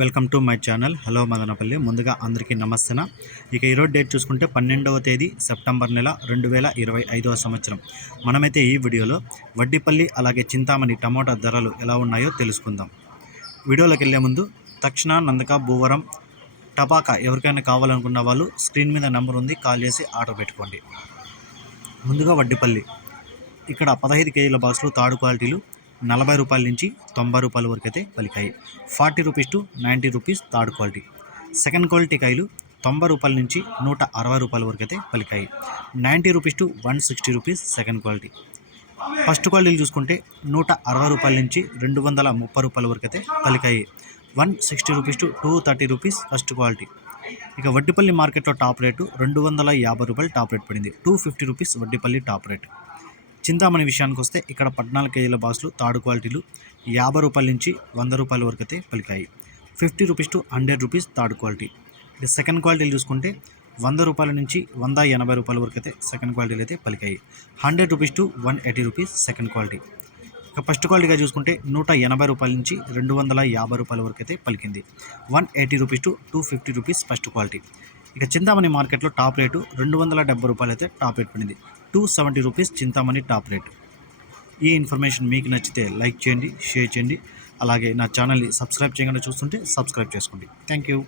Welcome to my channel. Hello Madanapalle. ముందుగా అందరికీ నమస్తేన? ఇక ఈరోజు డేట్ చూసుకుంటే పన్నెండవ తేదీ సెప్టెంబర్ నెల రెండు వేల ఇరవై ఐదవ సంవత్సరం. మనమైతే ఈ వీడియోలో వడ్డిపల్లి అలాగే చింతామణి టమోటా ధరలు ఎలా ఉన్నాయో తెలుసుకుందాం. వీడియోలోకి వెళ్ళే ముందు తక్షణ నందక భూవరం టపాకా ఎవరికైనా కావాలనుకున్న వాళ్ళు స్క్రీన్ మీద నెంబర్ ఉంది కాల్ చేసి ఆర్డర్ పెట్టుకోండి. ముందుగా వడ్డిపల్లి. ఇక్కడ పదహైదు కేజీల బాక్సులు తాడు క్వాలిటీలు నలభై రూపాయల నుంచి తొంభై రూపాయల వరకు అయితే పలికాయి. Forty rupees to ninety rupees third quality. Second quality కాయలు తొంభై రూపాయల నుంచి నూట అరవై రూపాయల వరకు అయితే పలికాయి. Ninety rupees to one sixty rupees second quality. First క్వాలిటీలు చూసుకుంటే నూట అరవై రూపాయల నుంచి రెండు వందల ముప్పై రూపాయల వరకు అయితే పలికాయి. One sixty rupees to two thirty rupees first quality. ఇక వడ్డిపల్లి మార్కెట్లో టాప్ రేటు రెండు వందల యాభై రూపాయలు టాప్ రేట్ పడింది. Two fifty rupees Vaddipalli top rate. Chintamani విషయానికి వస్తే ఇక్కడ పద్నాలుగు కేజీల బాక్సులు థర్డ్ క్వాలిటీలు యాభై రూపాయల నుంచి వంద రూపాయల వరకు అయితే పలికాయి. Fifty rupees to hundred rupees third quality. ఇక సెకండ్ క్వాలిటీలు చూసుకుంటే వంద రూపాయల నుంచి వంద ఎనభై రూపాయల వరకు అయితే సెకండ్ క్వాలిటీలు అయితే పలికాయి. Hundred rupees to one eighty rupees second quality. ఇక ఫస్ట్ క్వాలిటీగా చూసుకుంటే నూట ఎనభై రూపాయల నుంచి రెండు వందల యాభై రూపాయల వరకు అయితే పలికింది. One eighty rupees to two fifty rupees first quality. ఇక చింతామణి మార్కెట్లో టాప్ రేటు రెండు వందల డెబ్బై రూపాయలు అయితే టాప్ రేట్ పడింది. Two seventy rupees Chintamani top rate. ఈ ఇన్ఫర్మేషన్ మీకు నచ్చితే లైక్ చేయండి షేర్ చేయండి. అలాగే నా ఛానల్ని సబ్స్క్రైబ్ చేయకుండా చూస్తుంటే సబ్స్క్రైబ్ చేసుకోండి. Thank you.